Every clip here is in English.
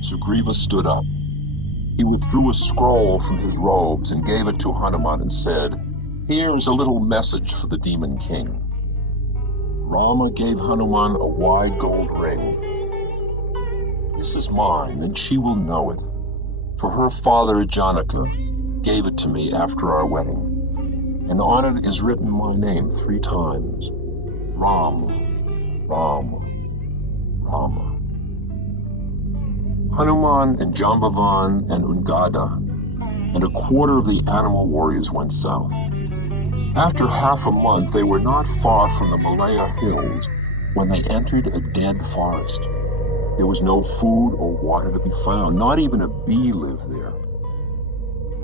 Sugriva stood up. He withdrew a scroll from his robes and gave it to Hanuman and said, "Here's a little message for the demon king." Rama gave Hanuman a wide gold ring. "This is mine, and she will know it, for her father Janaka gave it to me after our wedding, and on it is written my name 3 times, Ram, Ram, Rama." Hanuman and Jambavan and Ungada and a quarter of the animal warriors went south. After half a month, they were not far from the Malaya hills when they entered a dead forest. There was no food or water to be found. Not even a bee lived there.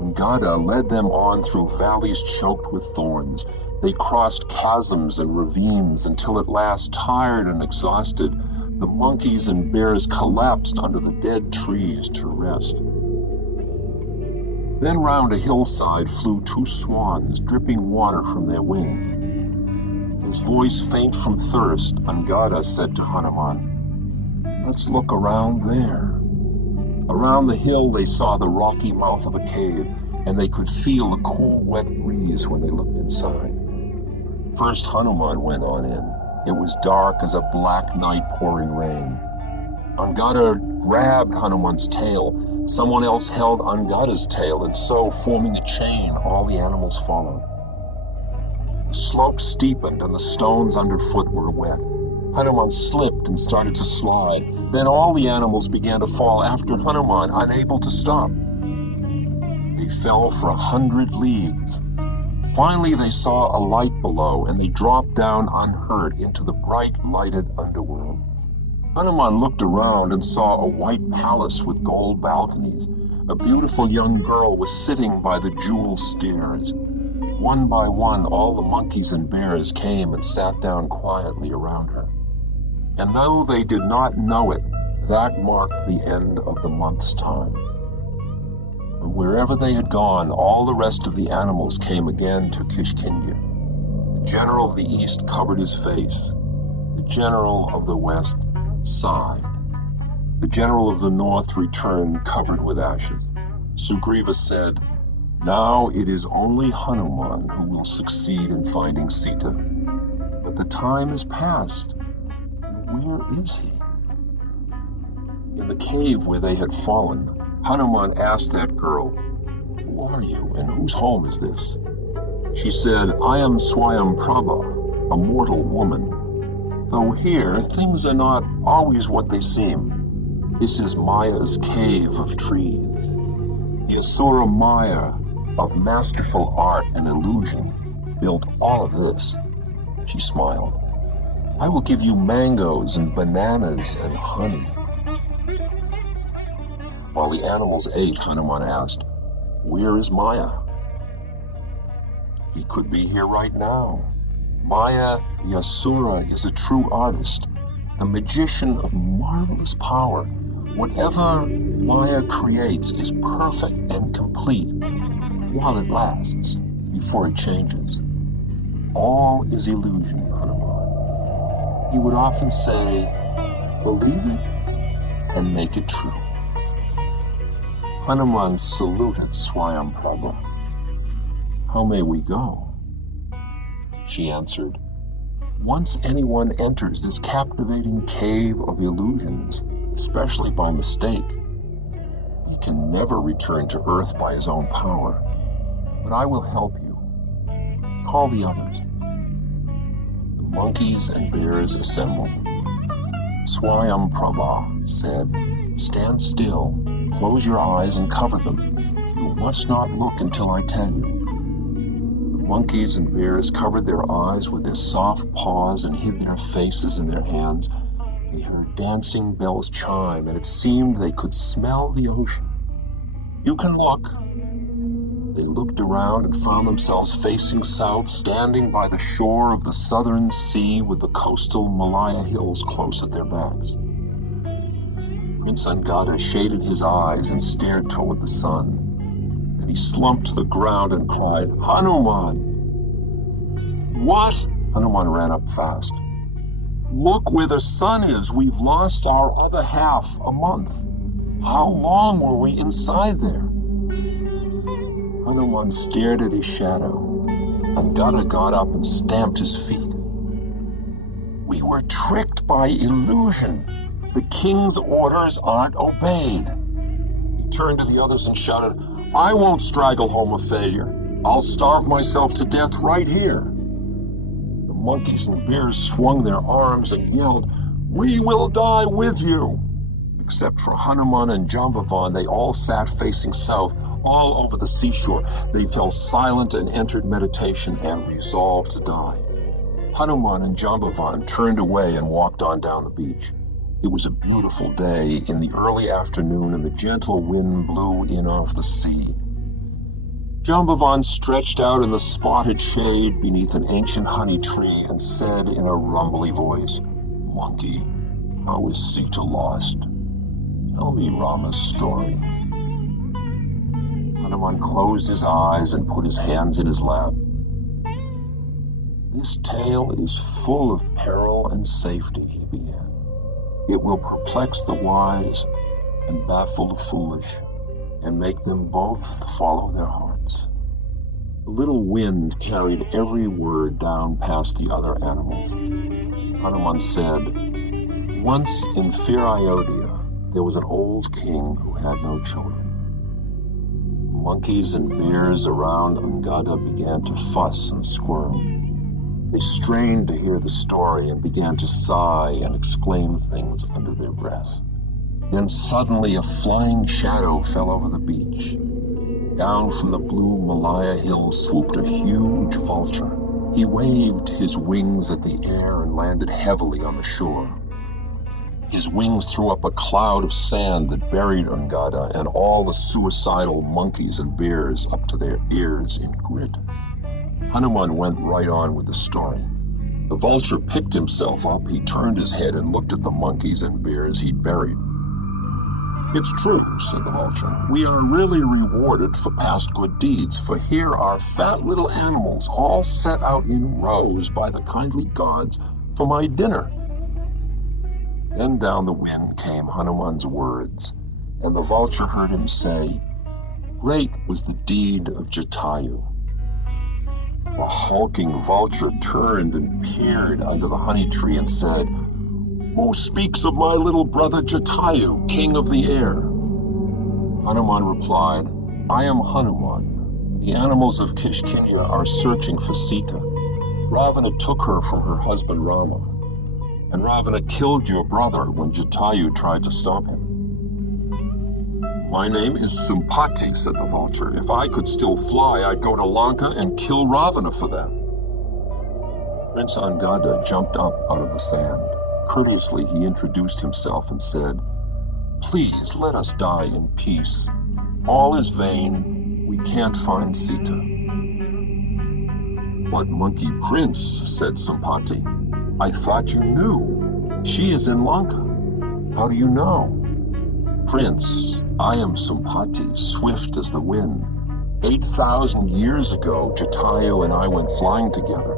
Ungada led them on through valleys choked with thorns. They crossed chasms and ravines until at last, tired and exhausted, the monkeys and bears collapsed under the dead trees to rest. Then round a hillside flew 2 swans, dripping water from their wings. His voice faint from thirst, Ungada said to Hanuman, "Let's look around there." Around the hill they saw the rocky mouth of a cave, and they could feel the cool, wet breeze when they looked inside. First Hanuman went on in. It was dark as a black night pouring rain. Ungada grabbed Hanuman's tail. Someone else held Ungada's tail, and so, forming a chain, all the animals followed. The slope steepened, and the stones underfoot were wet. Hanuman slipped and started to slide. Then all the animals began to fall after Hanuman, unable to stop. They fell for 100 leagues. Finally, they saw a light below, and they dropped down unhurt into the bright, lighted underworld. Hanuman looked around and saw a white palace with gold balconies. A beautiful young girl was sitting by the jewel stairs. One by one, all the monkeys and bears came and sat down quietly around her. And though they did not know it, that marked the end of the month's time. And wherever they had gone, all the rest of the animals came again to Kishkinya. The general of the east covered his face. The general of the west sighed. The general of the north returned covered with ashes. Sugriva said, "Now it is only Hanuman who will succeed in finding Sita. But the time is past. Where is he?" In the cave where they had fallen, Hanuman asked that girl, "Who are you, and whose home is this?" She said, "I am Swayamprabha, a mortal woman. Though here, things are not always what they seem. This is Maya's cave of trees. The Asura Maya, of masterful art and illusion, built all of this." She smiled. "I will give you mangoes and bananas and honey." While the animals ate, Hanuman asked, "Where is Maya?" "He could be here right now. Maya Yasura is a true artist, a magician of marvelous power. Whatever Maya creates is perfect and complete while it lasts, before it changes. All is illusion, Hanuman. He would often say, 'Believe it and make it true.'" Hanuman saluted Swayamprabha. "How may we go?" She answered, "Once anyone enters this captivating cave of illusions, especially by mistake, he can never return to earth by his own power. But I will help you. Call the others." The monkeys and bears assembled. Swayamprabha said, "Stand still, close your eyes and cover them. You must not look until I tell you." The monkeys and bears covered their eyes with their soft paws and hid their faces in their hands. They heard dancing bells chime, and it seemed they could smell the ocean. "You can look." They looked around and found themselves facing south, standing by the shore of the southern sea with the coastal Malaya hills close at their backs. Prince Ungada shaded his eyes and stared toward the sun. Then he slumped to the ground and cried, "Hanuman!" "What?" Hanuman ran up fast. "Look where the sun is. We've lost our other half a month." How long were we inside there? Hanuman stared at his shadow. Angada got up and stamped his feet. We were tricked by illusion. The king's orders aren't obeyed. He turned to the others and shouted, I won't straggle home a failure. I'll starve myself to death right here. The monkeys and bears swung their arms and yelled, We will die with you. Except for Hanuman and Jambavan, they all sat facing south, all over the seashore. They fell silent and entered meditation and resolved to die. Hanuman and Jambavan turned away and walked on down the beach. It was a beautiful day in the early afternoon, and the gentle wind blew in off the sea. Jambavan stretched out in the spotted shade beneath an ancient honey tree and said in a rumbly voice, Monkey, how is Sita lost? Tell me Rama's story. Hanuman closed his eyes and put his hands in his lap. This tale is full of peril and safety, he began. It will perplex the wise and baffle the foolish, and make them both follow their hearts. The little wind carried every word down past the other animals. Hanuman said, Once in Ayodhya, there was an old king who had no children. Monkeys and bears around Angada began to fuss and squirm. They strained to hear the story and began to sigh and exclaim things under their breath. Then suddenly a flying shadow fell over the beach. Down from the blue Malaya hills swooped a huge vulture. He waved his wings at the air and landed heavily on the shore. His wings threw up a cloud of sand that buried Angada and all the suicidal monkeys and bears up to their ears in grit. Hanuman went right on with the story. The vulture picked himself up, he turned his head and looked at the monkeys and bears he'd buried. It's true, said the vulture. We are really rewarded for past good deeds, for here are fat little animals all set out in rows by the kindly gods for my dinner. Then down the wind came Hanuman's words, and the vulture heard him say, Great was the deed of Jatayu. The hulking vulture turned and peered under the honey tree and said, Who speaks of my little brother Jatayu, king of the air? Hanuman replied, I am Hanuman. The animals of Kishkinya are searching for Sita. Ravana took her from her husband Rama, and Ravana killed your brother when Jatayu tried to stop him. My name is Sumpati, said the vulture. If I could still fly, I'd go to Lanka and kill Ravana for them. Prince Angada jumped up out of the sand. Courteously, he introduced himself and said, Please let us die in peace. All is vain. We can't find Sita. But Monkey Prince, said Sumpati, I thought you knew. She is in Lanka. How do you know? Prince, I am Sumpati, swift as the wind. 8,000 years ago, Jatayu and I went flying together.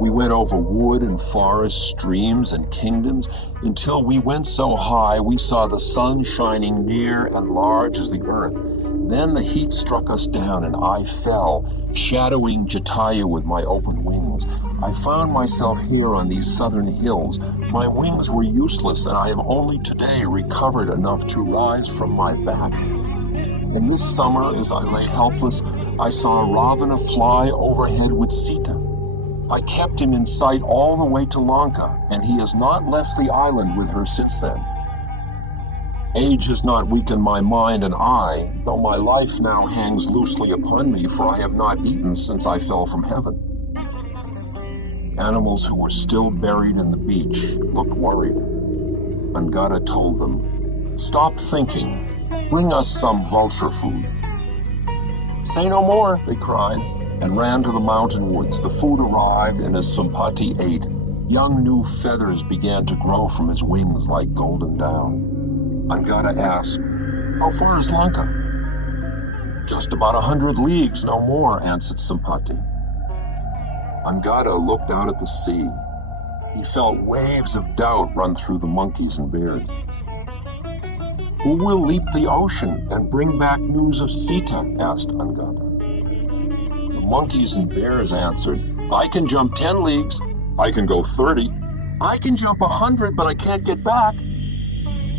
We went over wood and forest, streams and kingdoms, until we went so high we saw the sun shining near and large as the earth. Then the heat struck us down and I fell, shadowing Jatayu with my open wings. I found myself here on these southern hills. My wings were useless, and I have only today recovered enough to rise from my back. And this summer, as I lay helpless, I saw Ravana fly overhead with Sita. I kept him in sight all the way to Lanka, and he has not left the island with her since then. Age has not weakened my mind and eye, though my life now hangs loosely upon me, for I have not eaten since I fell from heaven. Animals who were still buried in the beach looked worried. Angada told them, Stop thinking. Bring us some vulture food. Say no more, they cried, and ran to the mountain woods. The food arrived, and as Sumpati ate, young new feathers began to grow from his wings like golden down. Angada asked, How far is Lanka? Just about 100 leagues, no more, answered Sumpati. Angada looked out at the sea. He felt waves of doubt run through the monkeys and bears. Who will leap the ocean and bring back news of Sita? Asked Angada. The monkeys and bears answered, I can jump 10 leagues. I can go 30. I can jump 100, but I can't get back.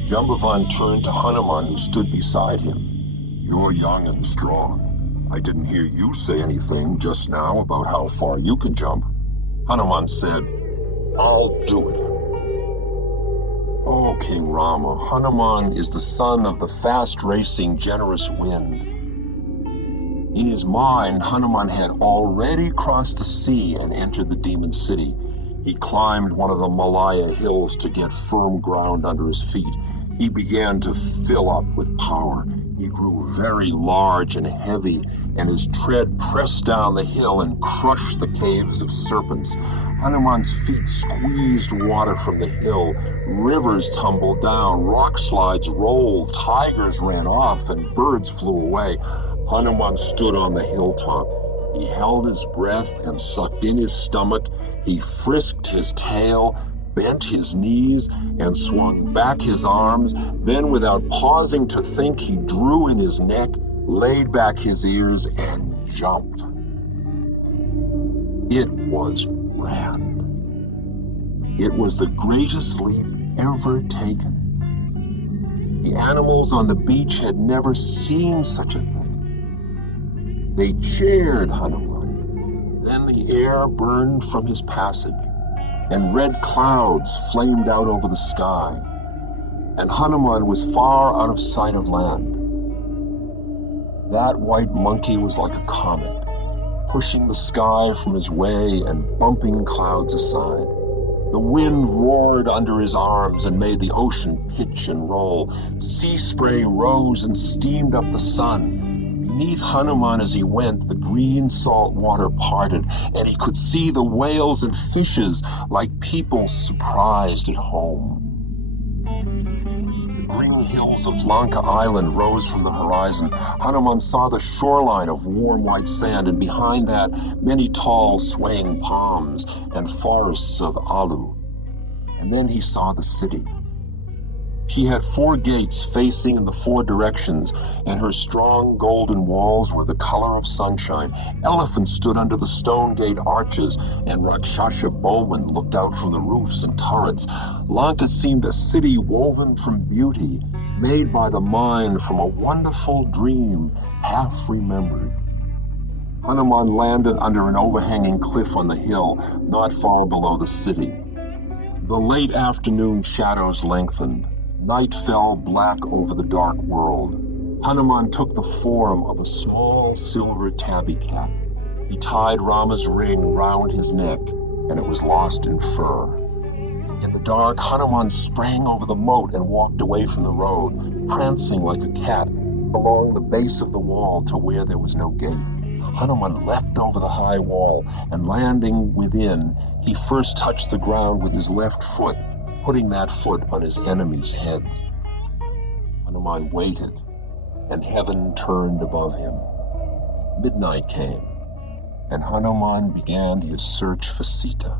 Jambavan turned to Hanuman, who stood beside him. You're young and strong. I didn't hear you say anything just now about how far you could jump. Hanuman said, I'll do it. Oh, King Rama, Hanuman is the son of the fast-racing, generous wind. In his mind, Hanuman had already crossed the sea and entered the demon city. He climbed one of the Malaya hills to get firm ground under his feet. He began to fill up with power. He grew very large and heavy, and his tread pressed down the hill and crushed the caves of serpents. Hanuman's feet squeezed water from the hill. Rivers tumbled down, rock slides rolled, tigers ran off, and birds flew away. Hanuman stood on the hilltop. He held his breath and sucked in his stomach. He frisked his tail, bent his knees, and swung back his arms. Then, without pausing to think, he drew in his neck, laid back his ears, and jumped. It was grand. It was the greatest leap ever taken. The animals on the beach had never seen such a thing. They cheered Hanuman. Then the air burned from his passage, and red clouds flamed out over the sky, and Hanuman was far out of sight of land. That white monkey was like a comet, pushing the sky from his way and bumping clouds aside. The wind roared under his arms and made the ocean pitch and roll. Sea spray rose and steamed up the sun. Beneath Hanuman as he went, the green salt water parted, and he could see the whales and fishes like people surprised at home. The green hills of Lanka Island rose from the horizon. Hanuman saw the shoreline of warm white sand, and behind that, many tall swaying palms and forests of alu. And then he saw the city. She had 4 gates facing in the 4 directions, and her strong golden walls were the color of sunshine. Elephants stood under the stone gate arches, and Rakshasa bowmen looked out from the roofs and turrets. Lanka seemed a city woven from beauty, made by the mind from a wonderful dream, half remembered. Hanuman landed under an overhanging cliff on the hill, not far below the city. The late afternoon shadows lengthened. Night fell black over the dark world. Hanuman took the form of a small silver tabby cat. He tied Rama's ring round his neck, and it was lost in fur. In the dark, Hanuman sprang over the moat and walked away from the road, prancing like a cat along the base of the wall to where there was no gate. Hanuman leapt over the high wall, and landing within, he first touched the ground with his left foot, putting that foot on his enemy's heads. Hanuman waited, and heaven turned above him. Midnight came, and Hanuman began his search for Sita.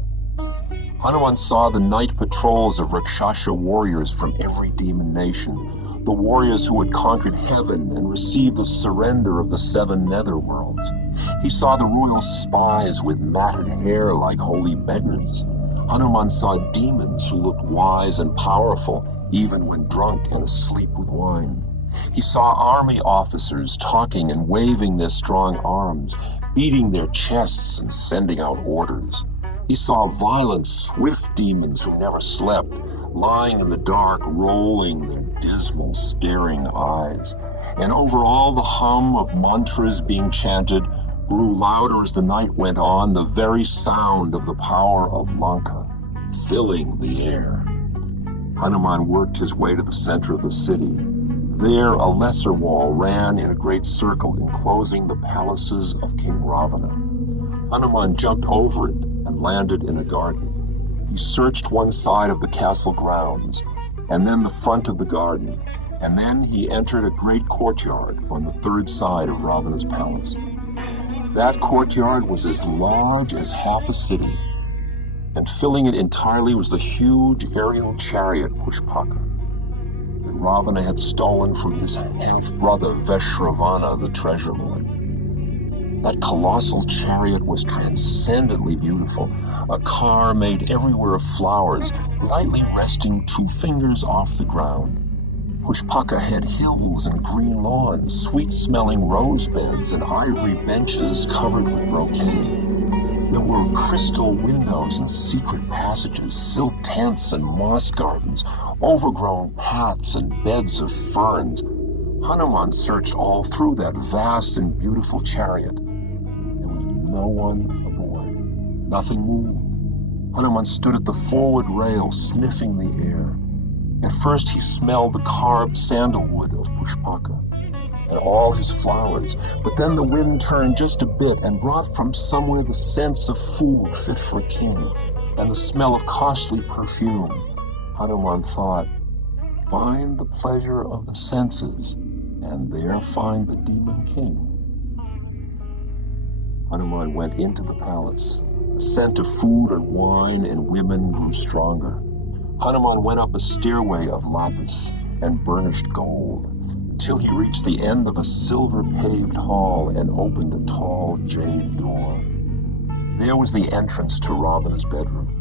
Hanuman saw the night patrols of Rakshasa warriors from every demon nation, the warriors who had conquered heaven and received the surrender of the 7 netherworlds. He saw the royal spies with matted hair like holy beggars. Hanuman saw demons who looked wise and powerful, even when drunk and asleep with wine. He saw army officers talking and waving their strong arms, beating their chests and sending out orders. He saw violent, swift demons who never slept, lying in the dark, rolling their dismal, staring eyes. And over all the hum of mantras being chanted grew louder as the night went on, the very sound of the power of Lanka, filling the air. Hanuman worked his way to the center of the city. There, a lesser wall ran in a great circle, enclosing the palaces of King Ravana. Hanuman jumped over it and landed in a garden. He searched one side of the castle grounds, and then the front of the garden, and then he entered a great courtyard on the 3rd side of Ravana's palace. That courtyard was as large as half a city, and filling it entirely was the huge aerial chariot Pushpaka. It Ravana had stolen from his half-brother Veshravana, the treasure lord. That colossal chariot was transcendently beautiful, a car made everywhere of flowers, lightly resting 2 fingers off the ground. Pushpaka had hills and green lawns, sweet-smelling rose beds and ivory benches covered with brocade. There were crystal windows and secret passages, silk tents and moss gardens, overgrown paths and beds of ferns. Hanuman searched all through that vast and beautiful chariot. There was no one aboard. Nothing moved. Hanuman stood at the forward rail, sniffing the air. At first he smelled the carved sandalwood of Pushpaka and all his flowers, but then the wind turned just a bit and brought from somewhere the sense of food fit for a king and the smell of costly perfume. Hanuman thought, find the pleasure of the senses, and there find the demon king. Hanuman went into the palace. The scent of food and wine and women grew stronger. Hanuman went up a stairway of lapis and burnished gold, till he reached the end of a silver-paved hall and opened a tall jade door. There was the entrance to Ravana's bedroom.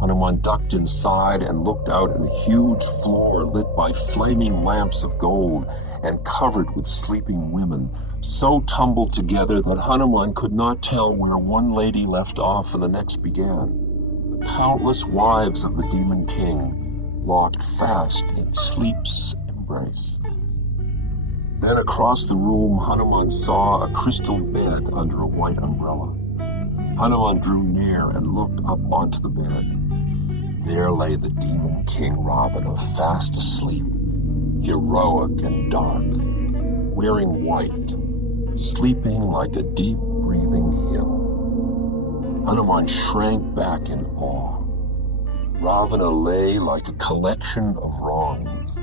Hanuman ducked inside and looked out at the huge floor lit by flaming lamps of gold and covered with sleeping women, so tumbled together that Hanuman could not tell where one lady left off and the next began. The countless wives of the demon king locked fast in sleep's embrace. Then across the room, Hanuman saw a crystal bed under a white umbrella. Hanuman drew near and looked up onto the bed. There lay the demon king Ravana, fast asleep, heroic and dark, wearing white, sleeping like a deep-breathing hill. Hanuman shrank back in awe. Ravana lay like a collection of wrongs,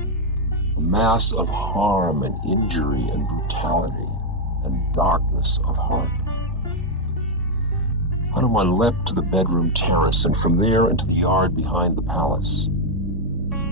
a mass of harm and injury and brutality and darkness of heart. Hanuman leapt to the bedroom terrace and from there into the yard behind the palace.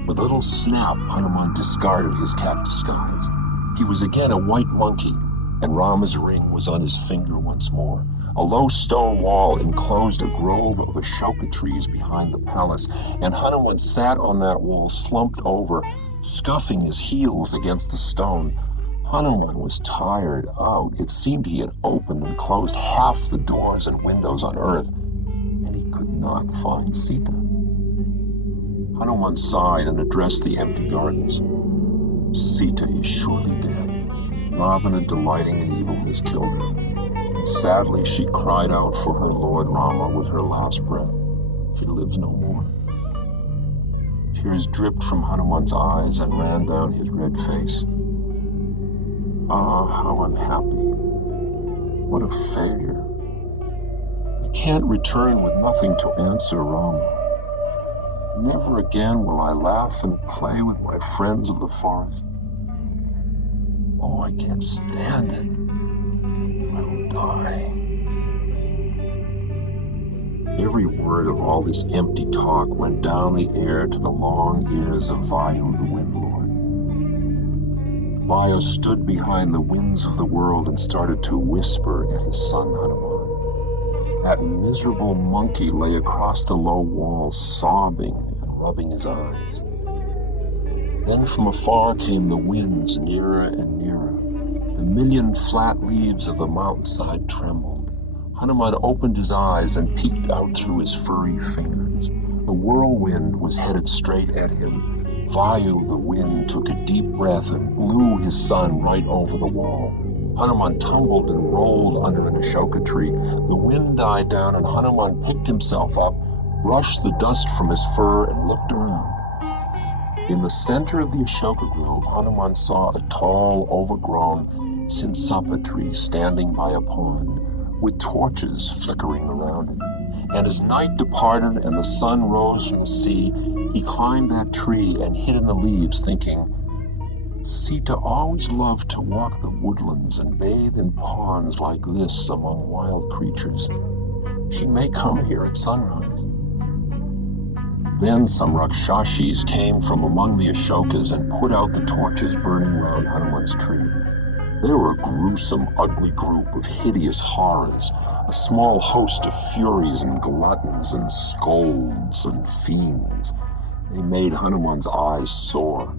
With a little snap, Hanuman discarded his cat disguise. He was again a white monkey, and Rama's ring was on his finger once more. A low stone wall enclosed a grove of Ashoka trees behind the palace, and Hanuman sat on that wall slumped over, scuffing his heels against the stone. Hanuman was tired out. It seemed he had opened and closed half the doors and windows on earth, and he could not find Sita. Hanuman sighed and addressed the empty gardens. Sita is surely dead. Ravana, delighting in evil, has killed her. Sadly, she cried out for her lord Rama with her last breath. She lives no more. Tears dripped from Hanuman's eyes and ran down his red face. Ah, how unhappy. What a failure. I can't return with nothing to answer Rama. Never again will I laugh and play with my friends of the forest. Oh, I can't stand it. I will die. Every word of all this empty talk went down the air to the long ears of Vayu, the wind lord. Vayu stood behind the winds of the world and started to whisper at his son Hanuman. That miserable monkey lay across the low wall, sobbing and rubbing his eyes. Then from afar came the winds, nearer and nearer. The million flat leaves of the mountainside trembled. Hanuman opened his eyes and peeked out through his furry fingers. The whirlwind was headed straight at him. Vayu, the wind, took a deep breath and blew his son right over the wall. Hanuman tumbled and rolled under an Ashoka tree. The wind died down and Hanuman picked himself up, brushed the dust from his fur, and looked around. In the center of the Ashoka grove, Hanuman saw a tall, overgrown sinsapa tree standing by a pond, with torches flickering around it. And as night departed and the sun rose from the sea, he climbed that tree and hid in the leaves, thinking, Sita always loved to walk the woodlands and bathe in ponds like this among wild creatures. She may come here at sunrise. Then some Rakshashis came from among the Ashokas and put out the torches burning round Hanuman's tree. They were a gruesome, ugly group of hideous horrors, a small host of furies and gluttons and scolds and fiends. They made Hanuman's eyes sore.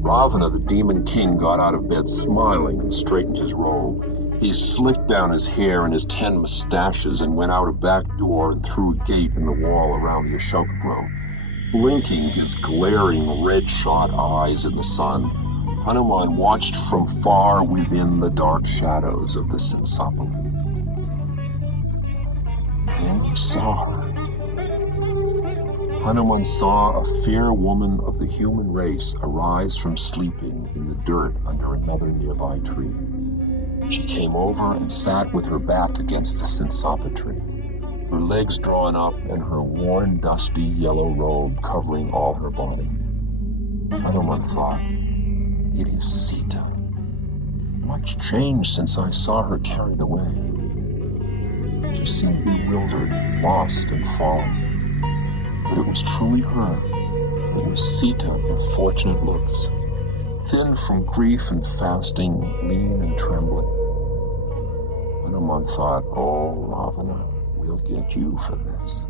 Ravana, the demon king, got out of bed smiling and straightened his robe. He slicked down his hair and his 10 mustaches and went out a back door and through a gate in the wall around the Ashoka grove. Blinking his glaring red-shot eyes in the sun, Hanuman watched from far within the dark shadows of the Sinsapa. And he saw her. Hanuman saw a fair woman of the human race arise from sleeping in the dirt under another nearby tree. She came over and sat with her back against the Sinsapa tree, her legs drawn up and her worn, dusty yellow robe covering all her body. Hanuman thought, "It is Sita. Much changed since I saw her carried away." She seemed bewildered, lost, and fallen. But it was truly her. It was Sita in fortunate looks, thin from grief and fasting, lean and trembling. Hanuman thought, "Oh, Ravana, we'll get you for this."